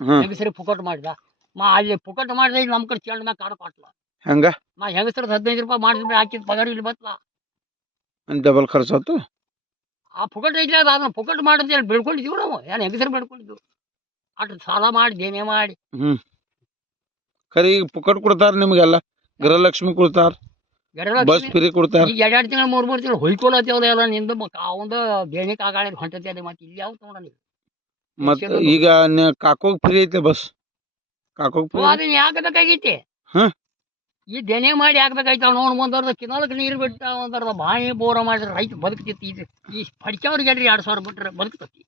ಹ್ಮ್ ಹೆಂಗಸರಿಗೆ ಪುಕಟ್ ಮಾಡಿದ ಅಲ್ಲಿ ಪುಕಟ್ ಮಾಡಿದ್ರೆ ನಮ್ಮ ಕಡೆ ಚೆಂಡ ಮ್ಯಾಗ ಕಾಡು ಕೊಟ್ಲ ಹೆಂಗ ಹೆಂಗಸರದ 15 ರೂಪಾಯಿ ಮಾಡಿದ್ರೆ ಹಾಕಿದ ಪಗಾರ ಇಲ್ಲಿ ಬತ್ಲ ಡಬಲ್ ಖರ್ಚು ಆತು. ಆ ಪುಕಟ್ ಐತಿ ಅದನ್ನ ಪುಕಟ್ ಮಾಡಿದ್ರೆ ಬೆಳ್ಕೊಂಡಿದ್ವಿ ನಾವು ಏನು ಹೆಂಗಸರು ಬೆಳ್ಕೊಂಡಿದ್ವು ಅಟ್ ಸಾಲ ಮಾಡಿ ದೇನೆ ಮಾಡಿ ಖರೀ ಈಗ ಪುಕಟ್ ಕೊಡ್ತಾರ ನಿಮ್ಗೆಲ್ಲ. ಗೃಹಲಕ್ಷ್ಮಿ ಕೊಡ್ತಾರ, ಬಸ್ ಫ್ರೀ ಕೊಡ್ತಾರ. ಈಗ 2 ತಿಂಗಳು 3 ತಿಂಗಳು ಹೊಯ್ಕೊಳತ್ತೇವಲ್ಲ ಎಲ್ಲ ನಿಂದು ಅವಂದು ದೇಣಿಗೆ ಆಗಾಳಿ ಹೊಂಟತಿ ಮತ್ತೆ ಇಲ್ಲಿ ಯಾವ ತಗೊಂಡ ನೀವು ಮತ್ತ ಈಗ ಕಾಕೋಗ್ ಫ್ರೀ ಐತೆ ಬಸ್. ಕಾಕೋಗ್ ಫ್ರೀ ಅದನ್ನ ಯಾಕೆ ಬೇಕಾಗೈತಿ ಈ ದೇನೆ ಮಾಡಿ ಹಾಕ್ಬೇಕಾಯ್ತಾವ ನೋಡ್ ಒಂದರ್ಧ ಕಿನಾಲಕ್ಕೆ ನೀರು ಬಿಟ್ಟ ಒಂದರ್ಧ ಬಾಯಿ ಬೋರ ಮಾಡಿದ್ರೆ ರೈತ ಬದುಕ್ತಿತ್ತು. ಇದು ಈ ಪಡಿಕೆವ್ರಿಗೆ ಹೇಳ್ರಿ 2,000 ಬಿಟ್ರೆ ಬದುಕ್ತತಿ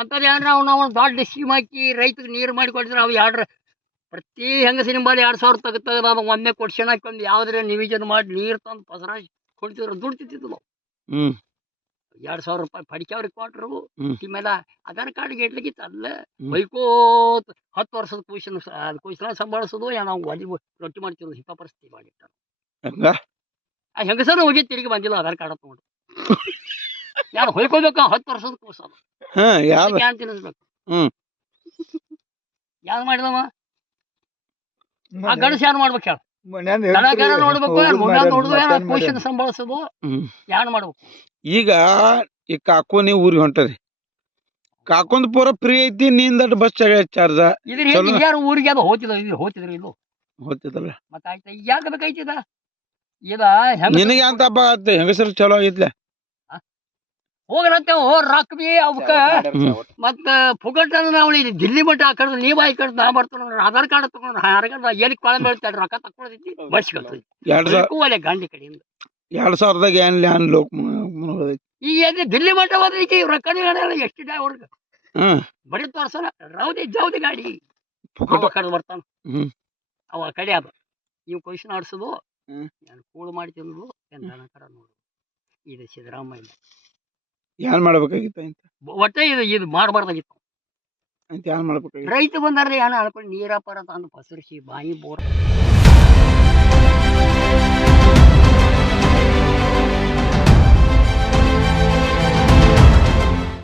ಅಂತದ್ ಏನ್ರ ನಾವು ದೊಡ್ಡ ಸ್ಕೀಮ್ ಹಾಕಿ ರೈತಗೆ ನೀರು ಮಾಡಿ ಕೊಟ್ಟಿದ್ರೆ ಅವು ಎರಡು ಪ್ರತಿ ಹೆಂಗಸಿನ ಬಲ್ಲಿ 2,000 ತೆಗೆದ ಒಂದೇ ಕೊಡ್ಸನ್ ಹಾಕಿ ಯಾವ್ದಾರ ನಿವಿಜನ್ ಮಾಡಿ ನೀರು ತಂದು ಪಸರಾಜ್ ಕೊಡ್ತಿದ್ರು ದುಡ್ತಿತ್ತು ನಾವು. 2,000 ರೂಪಾಯಿ ಪಡಿಕೆವ್ರಿಗೆ ಕೊಟ್ರು ಮೇಲೆ ಆಧಾರ್ ಕಾರ್ಡ್ ಗೆಟ್ಲಿಕ್ಕಿತ್ತು ಅಲ್ಲ ಬೈಕೋತ್ 10 ವರ್ಷದ ಕೂಸನ ಸಂಭಾಳಿಸೋದು ನಾವು ಒಲಿ ರೊಟ್ಟಿ ಮಾಡ್ತಿರೋದು ಇಂಥ ಪರಿಸ್ಥಿತಿ ಮಾಡಿಟ್ಟ. ಆ ಹೆಂಗಸರು ಹೋಗಿ ತಿರುಗಿ ಬಂದಿಲ್ಲ ಆಧಾರ್ ಕಾರ್ಡ್ ತಗೊಂಡು ಯಾರು ಹೊಯ್ಕೋಬೇಕ 10 ವರ್ಷದ ಕೂಸದು ಏನ್ ತಿನ್ನಿಸ್ಬೇಕು ಯಾರು ಮಾಡಿದವ ಆ ಗಣಸ ಯಾರು ಮಾಡ್ಬೇಕು ಹೇಳ ದನಗಾರ ನೋಡ್ಬೇಕು ಕೂಸನ ಸಂಭಾಳಿಸೋದು ಯಾರು ಮಾಡ್ಬೇಕು. ಈಗ ಈ ಕಾಕೋ ನೀವು ಊರಿಗೆ ಹೊಂಟರಿ ಕಾಕೊಂದ್ ಪೂರ ಫ್ರೀ ಐತಿ ನಿಂದ ಬಸ್ ಚಾರ್ಜ ಇದ್ರ ಯಾರು ಊರಿಗೆ ಅದು ಹೋತಿದ್ರು ಇದು ಹೋಗ್ತಿದಲ್ಲ ಮತ್ತ ಆಯ್ತಾ ಯಾಕೆ ಬೇಕೈತಿದ ಇದ ನಿನಗೆ ಅಂತ ಹಬ್ಬ ಆತ ಹೆಂಗಸರು ಚಲೋ ಆಗಿತ್ಲೆ ಹೋಗ್ರತ್ತೆ ರೊಕ್ಕ ಬಿ ಅವಕ್ಕ ಮತ್ತ ಪುಗಟ್ ನಾವು ದಿಲ್ಲಿ ಮಟ್ಟ ಆ ಕಡೆ ನೀವ್ ಈ ಕಡೆ ನಾ ಬರ್ತಾನ ಆಧಾರ್ ಕಾರ್ಡ್ ತಗೊಂಡು ಎಲ್ಲಿ ಕೊಳ ಬೀಳ್ತಾರ ರೊಕ್ಕ ತಕೊಳದೈತಿ ಬಸ್ ಕಳ್ಸೋಲೆ ಗಾಂಧಿ ಕಡೆಯಿಂದ 2000ದಾಗ ಏನ್ ಲೋಕ ಈಗ ಎಲ್ಲಿ ದಿಲ್ಲಿ ಮಟ್ಟ ಹೋದ್ರೈತಿ ರೊಕ್ಕ ಎಷ್ಟು ಅವ್ರಿಗೆ ಬರೀ ತೋರ್ಸಲ್ಲ ರೌದಿ ಜೌದಿ ಗಾಡಿ ಕಡೆ ಬರ್ತಾನ ಅವ ಕಡೆ ಅದ ನೀವು ಕ್ವಶನ್ ಆಡ್ಸೋದು ಕೂಳು ಮಾಡಿ ತಿನ್ನೋದು ಏನ್ ದನಕರ ನೋಡು. ಇದು ಸಿದ್ದರಾಮಯ್ಯ ಏನ್ ಮಾಡ್ಬೇಕಾಗಿತ್ತ ಒಟ್ಟ ಇದು ಮಾಡಬಾರ್ದಾಗಿತ್ತು ಅಂತ ಏನ್ ಮಾಡ್ಬೇಕಾಗಿತ್ತು. ರೈತ ಬಂದಾರ್ರಿ ಏನ ಅನ್ಕೊಂಡು ನೀರಾಪರ ತಂದು ಪಸರಿಸಿ ಬಾಯಿ ಬೋರ್